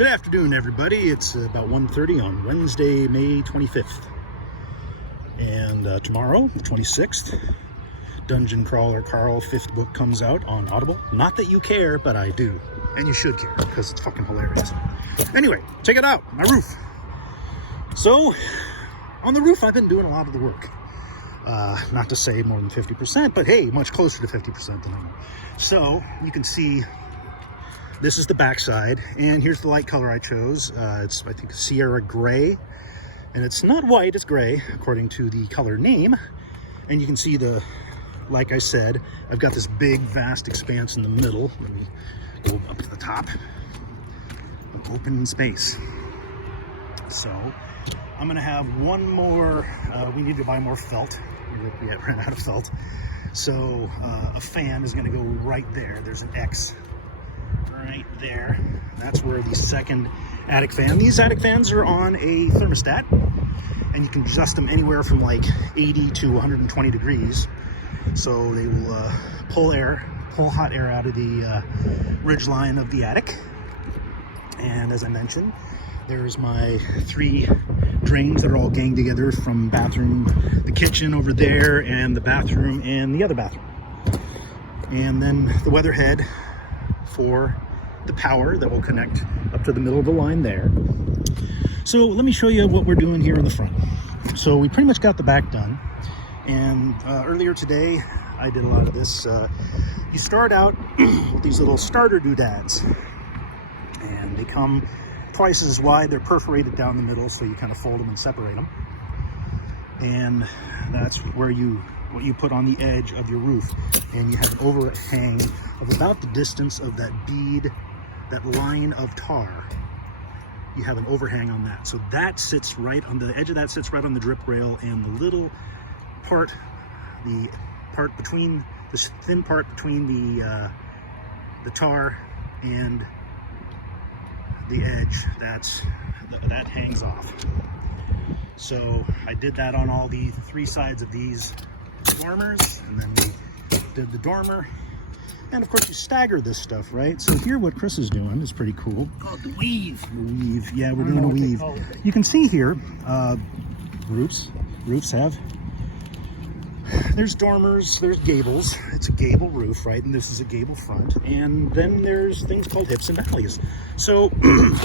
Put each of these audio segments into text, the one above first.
Good afternoon, everybody. It's about 1:30 on Wednesday, May 25th. And tomorrow, the 26th, Dungeon Crawler Carl 5th book comes out on Audible. Not that you care, but I do. And you should care, because it's fucking hilarious. Anyway, check it out, my roof. So, on the roof, I've been doing a lot of the work. Not to say more than 50%, but hey, much closer to 50% than normal. So, you can see this is the backside, and here's the light color I chose. It's, I think, Sierra Gray, and it's not white, it's gray, according to the color name. And you can see the, like I said, I've got this big, vast expanse in the middle. Let me go up to the top. An open space. So, I'm gonna have one more, we need to buy more felt. We ran out of felt. So, a fan is gonna go right there. There's an X right there. That's where the second attic fan. These attic fans are on a thermostat, and you can adjust them anywhere from like 80 to 120 degrees. So they will pull hot air out of the ridge line of the attic. And as I mentioned, there's my 3 drains that are all ganged together from bathroom, the kitchen over there, and the bathroom and the other bathroom. And then the weather head for the power that will connect up to the middle of the line there. So let me show you what we're doing here in the front. So we pretty much got the back done, and earlier today I did a lot of this. You start out with these little starter doodads, and they come twice as wide. They're perforated down the middle, so you kind of fold them and separate them, and that's where what you put on the edge of your roof, and you have an overhang of about the distance of that bead, that line of tar. You have an overhang on that, so that sits right on the edge of that, sits right on the drip rail, and the little part, the part between this thin part between the tar and the edge, that hangs off. So I did that on all the 3 sides of these dormers, and then we did the dormer, and of course you stagger this stuff, right? So here what Chris is doing is pretty cool. Called the weave. The weave, yeah, we're doing a weave. You can see here, roofs have, there's dormers, there's gables. It's a gable roof, right? And this is a gable front. And then there's things called hips and valleys. So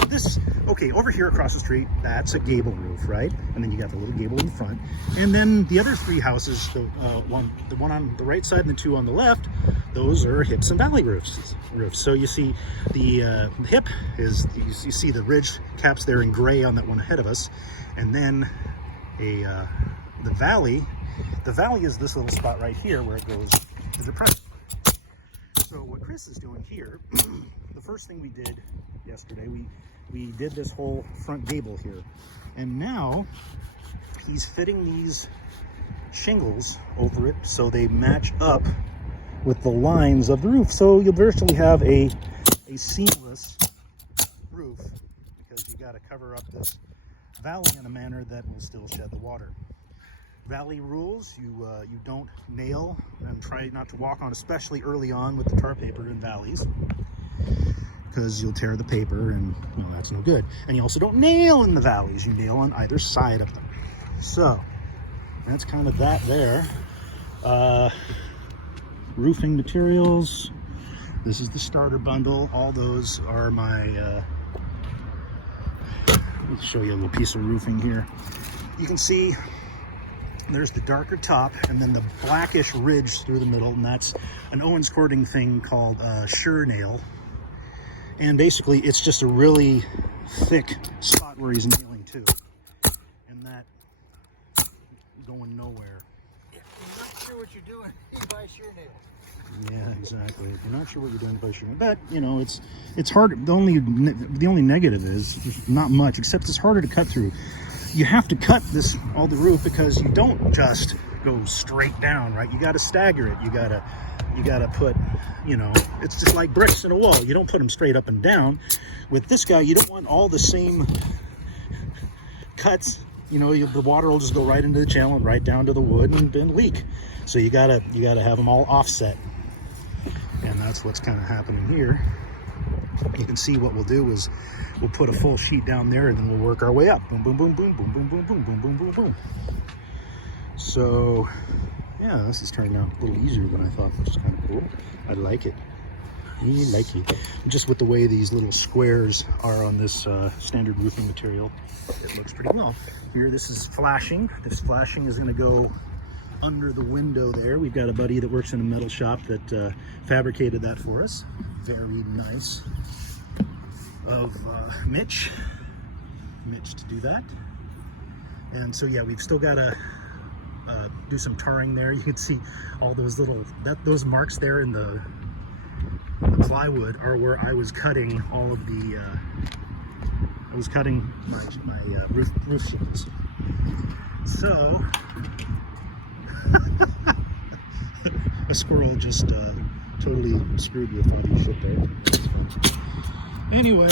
this, okay, over here across the street, that's a gable roof, right? And then you got the little gable in the front. And then the other 3 houses, the one on the right side and the 2 on the left, those are hips and valley roofs. So you see the hip is, you see the ridge caps there in gray on that one ahead of us. And then the valley is this little spot right here where it goes to the depression. So what Chris is doing here, the first thing we did yesterday, we did this whole front gable here. And now he's fitting these shingles over it so they match up with the lines of the roof. So you'll virtually have a seamless roof, because you got to cover up this valley in a manner that will still shed the water. Valley rules, you don't nail, and try not to walk on, especially early on with the tar paper in valleys, because you'll tear the paper, and that's no good. And you also don't nail in the valleys, you nail on either side of them. So that's kind of that there. Roofing materials, this is the starter bundle. All those are my let me show you a little piece of roofing here. You can see there's the darker top, and then the blackish ridge through the middle, and that's an Owens cording thing called Sure Nail. And basically, it's just a really thick spot where he's nailing to, and that going nowhere. If you're not sure what you're doing, you buy Sure Nail. Yeah, exactly. If you're not sure what you're doing, buy Sure Nail. But it's hard. The only negative is there's not much, except it's harder to cut through. You have to cut all the roof, because you don't just go straight down, right? You got to stagger it. You got to put, it's just like bricks in a wall. You don't put them straight up and down. With this guy, you don't want all the same cuts. The water will just go right into the channel and right down to the wood and leak. So you gotta have them all offset, and that's what's kind of happening here. You can see what we'll do is we'll put a full sheet down there and then we'll work our way up. Boom, boom, boom, boom, boom, boom, boom, boom, boom, boom, boom, boom. So yeah, this is turning out a little easier than I thought, which is kind of cool. I like it. I like it. Just with the way these little squares are on this standard roofing material, it looks pretty well. Here, this is flashing. This flashing is going to go under the window there. We've got a buddy that works in a metal shop that fabricated that for us. Very nice of Mitch to do that. And so yeah, we've still got to do some tarring there. You can see all those little those marks there in the plywood are where I was cutting all of the I was cutting my roof shingles. So a squirrel just totally screwed with all these shit there. Anyway,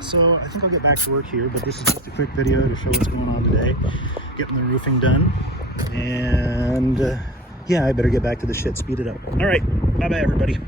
so I think I'll get back to work here, but this is just a quick video to show what's going on today. Getting the roofing done. And yeah, I better get back to the shit, speed it up. All right, bye-bye everybody.